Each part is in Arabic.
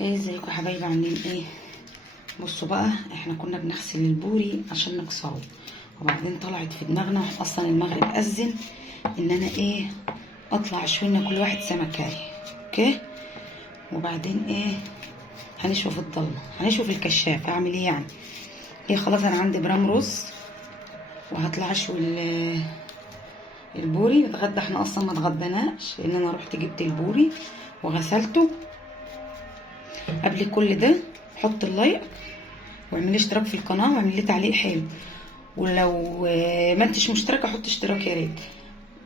ايه ازيكم يا حبايبي، عاملين ايه؟ بصوا بقى، احنا كنا بنغسل البوري عشان نكسره، وبعدين طلعت في دماغنا اصلا المغرب اذن ان انا ايه اطلع اشوي لنا كل واحد سمكايه. اوكي، وبعدين ايه هنشوي في الضلمه، هنشوي في الكشاف. اعمل ايه يعني؟ ايه خلاص انا عندي برام رز وهطلع اشوي البوري نتغدى. احنا اصلا ما اتغدناش لان انا رحت جبت البوري وغسلته. قبل كل ده حط اللايك واعملي اشتراك في القناه واعملي تعليق حلو، ولو ما انتش مشتركه حط اشتراك يا ريت،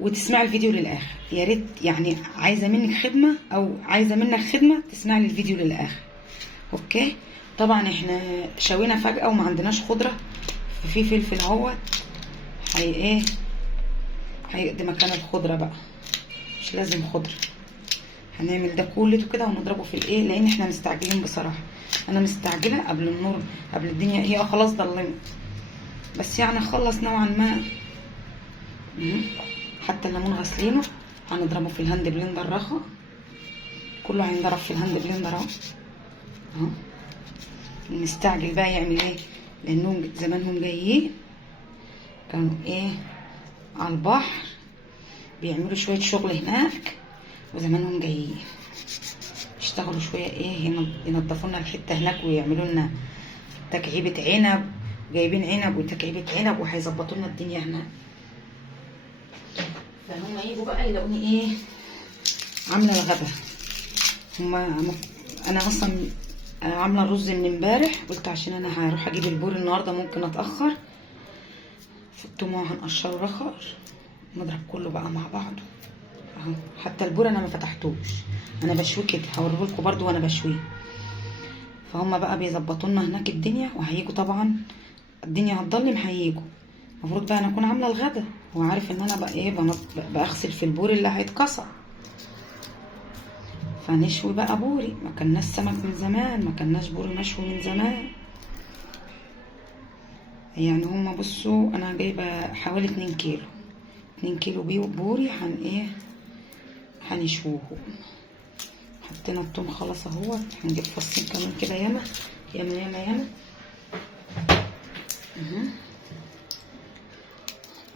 وتسمعي الفيديو للاخر يا ريت. يعني عايزه منك خدمه او عايزه منك خدمه تسمعي الفيديو للاخر. اوكي، طبعا احنا شوينا فجاه وما عندناش خضره، ففي فلفل اهوت هيقضي مكان الخضره بقى، مش لازم خضره. هنعمل ده كله كده ونضربه في الايه، لان احنا مستعجلين بصراحه. انا مستعجله قبل النور، قبل الدنيا هي خلاص ضلمت، بس يعني اخلص نوعا ما. حتى الليمون غسلينه هنضربه في الهاند بلندر رخا، كله هينضرب في الهاند بلندر اهو. المستعجل بقى يعمل ايه؟ لانهم زمانهم جايين كانوا ايه على البحر بيعملوا شويه شغل هناك، وزمانهم جايين يشتغلوا شويه ايه، ينضفوا لنا الحته هناك ويعملوا لنا تكعيبه عنب، جايبين عنب وتكعيبه عنب وهيظبطوا لنا الدنيا هناك. فهم يجوا بقى يلاقوني ايه عامله الغدا. انا اصلا عامله الرز من امبارح، قلت عشان انا هروح اجيب البور النهارده ممكن اتاخر. في الطماطم هنقشره رخر، نضرب كله بقى مع بعضه اهو. حتى البور انا ما فتحتوش، انا بشوي كده، هوريهولكوا برده وانا بشويه. فهم بقى بيظبطوا لنا هناك الدنيا، وهيجوا طبعا الدنيا هتضلم هيجوا. المفروض بقى انا اكون عامله الغدا، وعارف ان انا بقى ايه بغسل في البور اللي هيتكسر. فنشوي بقى بوري، ما كناش سمك من زمان، ما كناش بوري مشوي من زمان. يعني هما بصوا انا جايبه حوالي 2 كيلو بوري هنشووه. حطينا التوم خلاص اهوت، هنجيب فصين كمان كده ياما ياما ياما ياما.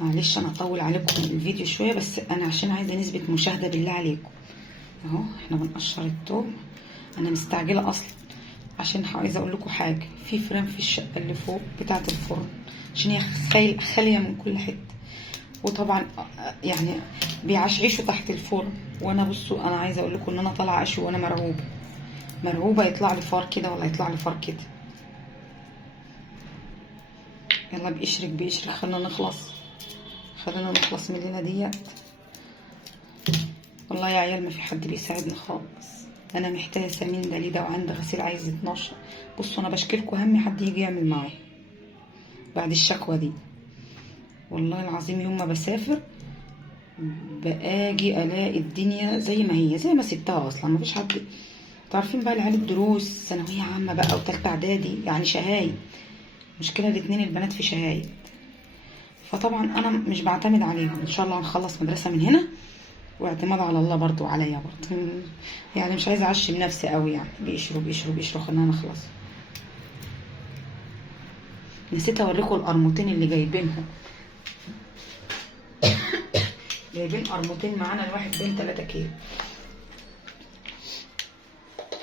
معلش انا اطول عليكم الفيديو شويه، بس انا عشان عايزه نسبه مشاهده بالله عليكم اهو. احنا بنقشر التوم، انا مستعجله اصلا عشان عايزه اقول لكم حاجه. في فرن في الشقه اللي فوق بتاعه الفرن عشان هي خاليه من كل حته، وطبعا يعني بيعشعشوا تحت الفرن. وانا بصوا انا عايزه اقول لكم ان انا طالعه اشوي وانا مرعوبه يطلع لي فار كده ولا يطلع لي فار كده. يلا بيشرك خلينا نخلص من الليله ديت. والله يا عيال ما في حد بيساعدني خالص، انا محتاجه سمين دليده وعندي غسيل عايز 12. بصوا انا بشكلكوا همي حد يجي يعمل معايا بعد الشكوى دي. والله العظيم يوم ما بسافر باجي الاقي الدنيا زي ما هي، زي ما سبتها اصلا، ما فيش حد. تعرفين بقى العيال الدروس ثانويه عامه بقى وثالثه اعدادي، يعني شهايد. مشكله الاتنين البنات في شهايد، فطبعا انا مش بعتمد عليهم. ان شاء الله هنخلص مدرسه من هنا، واعتماد على الله برضو عليا برضو. يعني مش عايزه اعشم نفسي قوي، يعني بيشروا خلينا نخلص. نسيت اوريكم القرموطين اللي جايبينهم. جايبين قرموطين معانا، الواحد بين 3 كيلو.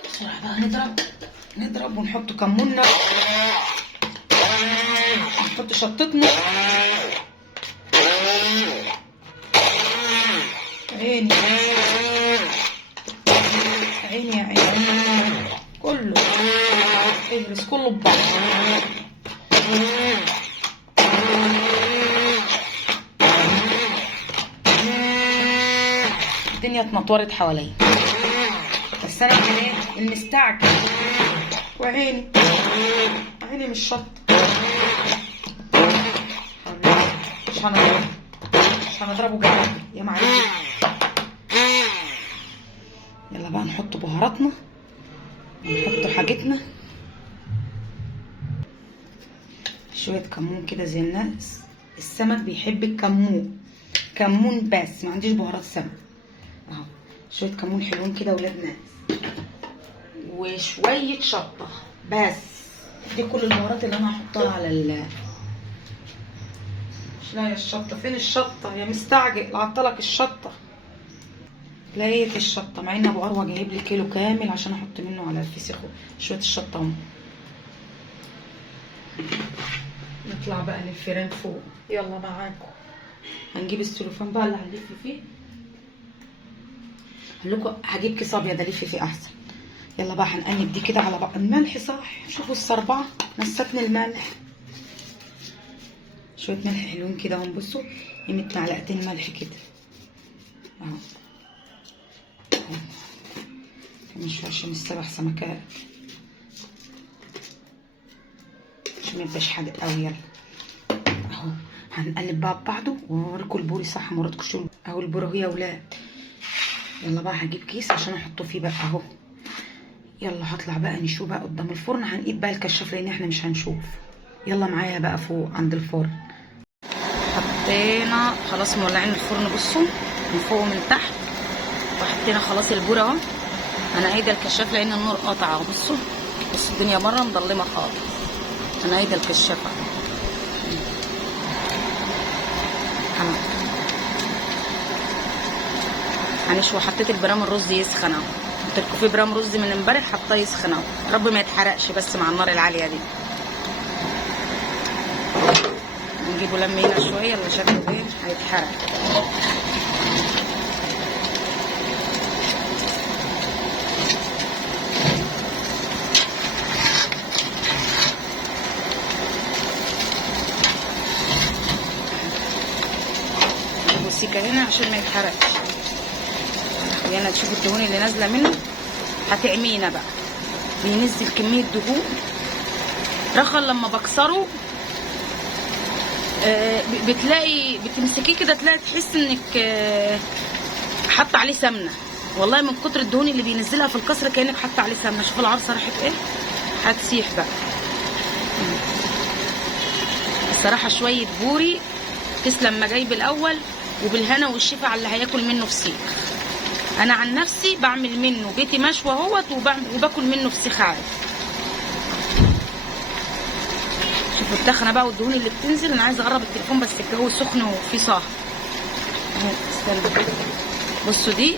بسرعه بقى نضرب ونحط كموننا، نحط شطتنا. عيني يا عيني، كله اجلس كله ببعض. الدنيا اتنطورت حواليا، بس انا المستعجل، وعيني مش شط. مش هنضربه جامد يا معلم. يلا بقى نحط بهاراتنا ونحط حاجتنا، شويه كمون كده زي الناس. السمك بيحب كمون بس، ما عنديش بهارات سمك اهو. شويه كمون حلوين كده ولاد ناس، وشويه شطه بس. دي كل البهارات اللي انا هحطها على مش لاقيه الشطه. فين الشطه يا مستعجل؟ عطلك الشطه. لقيت الشطه، مع ان ابو اروى جايب لي كيلو كامل عشان احط منه على الفسيخ. شويه الشطه اهو. نطلع بقى للفيران فوق. يلا معاكم. هنجيب السلوفان بقى اللي هنلف فيه. هقول لكم هجيب كيس ابيض الف فيه احسن. يلا بقى هنقلب دي كده على بعض. الملح صح، شوفوا الصربعه نسيتني الملح. شويه ملح حلوين كده اهو. بصوا قيمه معلقتين ملح كده اهو. مش عشان السبع سمكات عشان ميبقاش حادق قوي. يلا اهو هنقلب بقى ببعضه واوريكم البوري صح. مراتكم شو اهو البوري اهو يا ولاد. يلا بقى هجيب كيس عشان احطه فيه بقى اهو. يلا هطلع بقى نشوف بقى قدام الفرن. هنقيد بقى الكشاف لان احنا مش هنشوف. يلا معايا بقى فوق عند الفرن. حطينا خلاص مولعين الفرن. بصوا من فوق ومن تحت. وحطينا خلاص البوري اهو. انا قايده الكشاف لان النور قاطع اهو. بصوا الدنيا بره مظلمه خالص. انا قايده الكشاف اهو. هنشوي. حطيت البرام الرز يسخن اهو. قلت لكم في برام رز من امبارح حطاه يسخن اهو. يا رب ما يتحرقش بس مع النار العاليه دي. نجيبه لما هنا شويه اللي شكله ايه هيتحرق. سيكه هنا عشان ما يتحرقش. هنا تشوفوا الدهون اللي نازله منه هتعمينا بقى. بينزل كميه دهون رخل. لما بكسره بتلاقي بتمسكيه كده تلاقي تحس انك حاطه عليه سمنه. والله من كتر الدهون اللي بينزلها في الكسر كانك حاطه عليه سمنه. شوفوا العرصه راحت ايه. هتسيح بقى. الصراحه شويه بوري تسلم ما جايب الاول. وبالهنا والشفا على اللي هياكل منه فسيخ. انا عن نفسي بعمل منه بيتي مشوي اهوت وباكل منه فسيخ عادي. شوفوا الدخنه بقى والدهون اللي بتنزل. انا عايزه اقرب التليفون بس الجو سخن وفي صهد. استنى. بصوا دي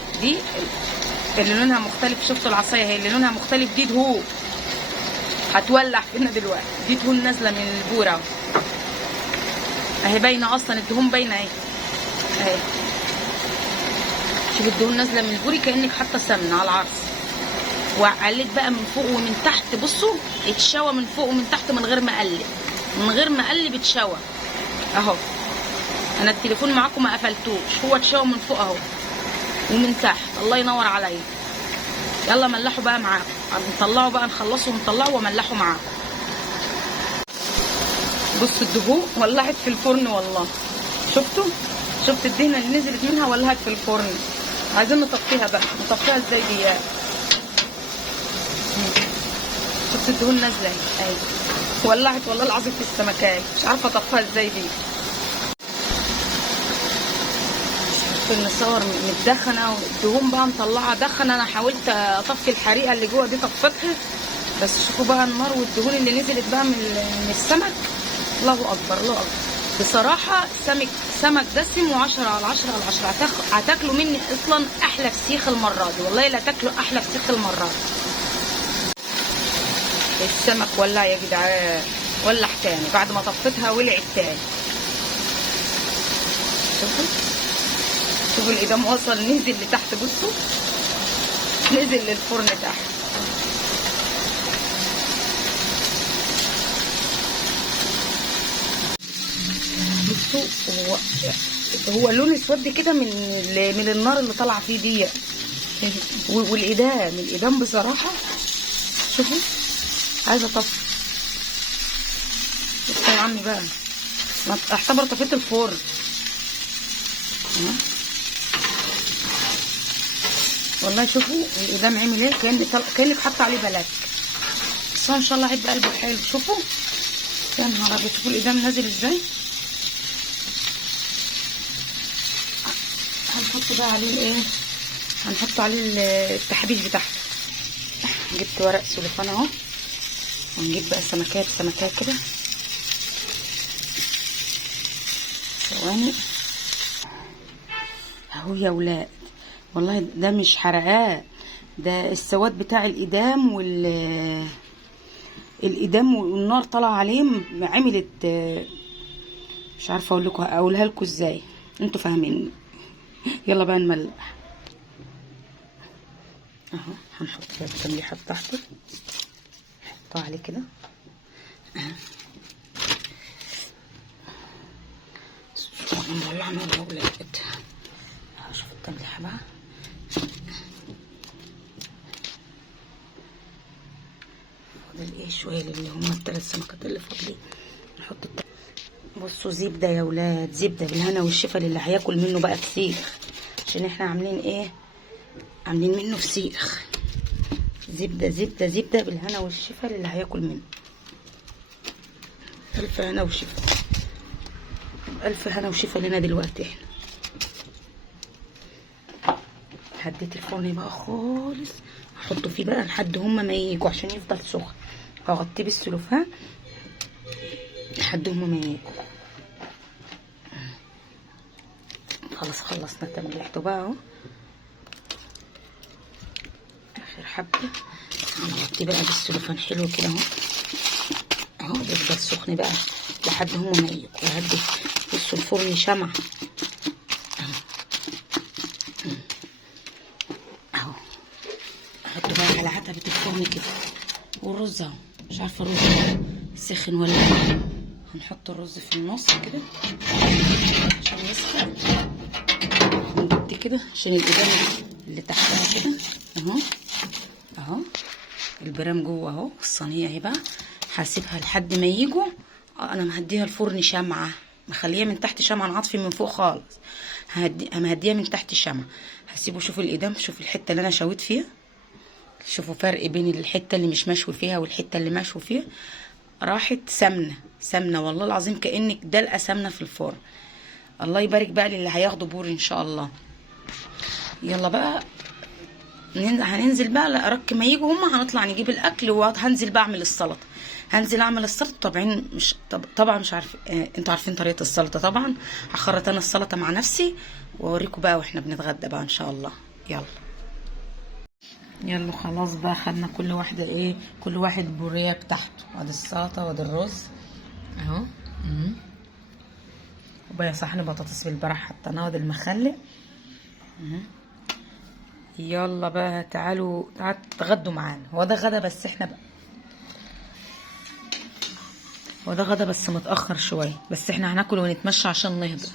اللي لونها مختلف. شفتوا العصايه هي اللي لونها مختلف. دي دهون هتولع فينا دلوقتي. دي دهون نازله من البوره اهي. باينه اصلا الدهون باينه اهي. اهي شوف الدهون نازله من البوري كانك حاطه سمنه على العرض. وقلت بقى من فوق ومن تحت. بصوا اتشوى من فوق ومن تحت من غير ما اقلب. من غير ما اقلب اتشوى اهو. انا التليفون معاكم ما قفلتوش. هو اتشوى من فوق اهو ومن تحت. الله ينور عليا. يلا ملحوا بقى معاكم. نطلعوا بقى نخلصوا ونطلعوا وملحوا معاكم. بصوا الدهون ولعت في الفرن والله. شفت الدهنه اللي نزلت منها ولعت في الفرن. عايزين نطفيها بقى. نطفيها ازاي دي؟ شفت الدهون نازله اهي. ولعت والله العظيم في السمكايه. مش عارفه اطفيها ازاي دي. في النصور متدخنه والدهون بقى مطلعه دخنه. انا حاولت اطفي الحريقه اللي جوه دي طفتها. بس شوفوا بقى النار والدهون اللي نزلت بقى من السمك. الله اكبر الله اكبر. بصراحه سمك دسم و10 على 10 على 10. هتاكلوا مني اصلا احلى فسيخ المره دي. والله لا تاكلوا احلى فسيخ المره دي. السمك ولع يا جدعان. ولع تاني بعد ما طفتها ولعت تاني. شوفوا الإدام وصل نزل لتحت. بصوا نزل للفرن تحت. بصوا هو لون اسود كده من النار اللي طالعه فيه دي. والإدام بصراحه شوفوا عايزه اطفي. بصوا يا عمي بقى اعتبر طفيت الفرن. والله شوفوا الإدام عمل ايه. كانك حاطه عليه بلاك. بس ان شاء الله هيبقى قلبه حلو. شوفوا يا نهار ابيض. شوفوا الإدام نازل ازاي. هنحط بقى عليه الايه. هنحط عليه التحبيش بتاعته. جبت ورق سلوفان اهو، ونجيب بقى سمكات كده. ثواني اهو يا ولاد، والله ده مش حرقات، ده السواد بتاع الإدام والنار طالعه عليه، عملت مش عارفه اقولها لكم ازاي، انتوا فاهمين. يلا بقى نملح اهو، هنحط شويه تمليحه بتاعته، نحطها عليه كده نولع نار يا ولاد. شوف التمليحه بقى، فاضل ايه شويه اللي هم الثلاث سمكات اللي فاضلين. نحط بصوا زبده يا ولاد، زبده بالهنا والشفا للي هياكل منه بقى فسيخ، عشان احنا عاملين ايه، عاملين منه فسيخ. زبده زبده زبده بالهنا والشفا للي هياكل منه. الف هنا وشفا، الف هنا وشفا لنا دلوقتي. احنا هديت الفرن بقى خالص، هحطه فيه بقى لحد هما ما ييجوا عشان يفضل سخن. هغطيه بالسلوفان لحد هما ما ييجوا. خلاص خلصنا تمليحته بقى اهو، اخر حبه هنغطيه بقى بالسلوفان حلو كده اهو. اهو يفضل سخن بقى لحد هما ما ييجوا. وهدي بصوا الفرن شمع اهو. احطه بقى على عتبه الفرن كده. والرز اهو، مش عارفه الرز سخن ولا لا، هنحط الرز في النص كده عشان يسخن. ونجد كده عشان الإدام اللي تحتها كده اهو. اهو البرام جوه اهو، الصينيه اهي بقى. هسيبها لحد ما يجوا. انا مهديها الفرن شمعه، مخليها من تحت شمعه، انا عاطفي من فوق خالص. مهديها من تحت شمعه. هسيبه. شوفوا الإدام، شوفوا الحته اللي انا شويت فيها، شوفوا فرق بين الحته اللي مش مشوي فيها والحته اللي مشوي فيها. راحت سمنه والله العظيم، كانك دلقه سمنه في الفرن. الله يبارك بقى للي هياخدوا بور ان شاء الله. يلا بقى هننزل بقى لأرك ما يجوا هما، هنطلع نجيب الاكل، وهنزل بقى اعمل السلطه. هنزل اعمل السلطه. طبعا مش عارف انتوا عارفين طريقه السلطه طبعا. هخرط انا السلطه مع نفسي واوريكم بقى واحنا بنتغدى بقى ان شاء الله. يلا خلاص بقى، خدنا كل واحده ايه، كل واحد بوريه بتاعته. وادي السلطه وادي الرز اهو. وبقى صحن بطاطس بالبرح حطيناه، وادي المخلل. يلا بقى تعالوا تغدوا معانا. هو ده غدا بس احنا بقى، هو ده غدا بس متأخر شوية، بس احنا هناكل ونتمشى عشان نهضر.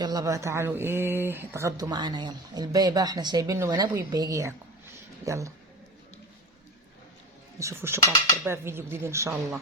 يلا بقى تعالوا ايه اتغدوا معانا. يلا الباقي بقى احنا سايبين له مناب ويبقى يجي ياكل. يلا نشوفوا وشكم على خير بقى في فيديو جديد ان شاء الله.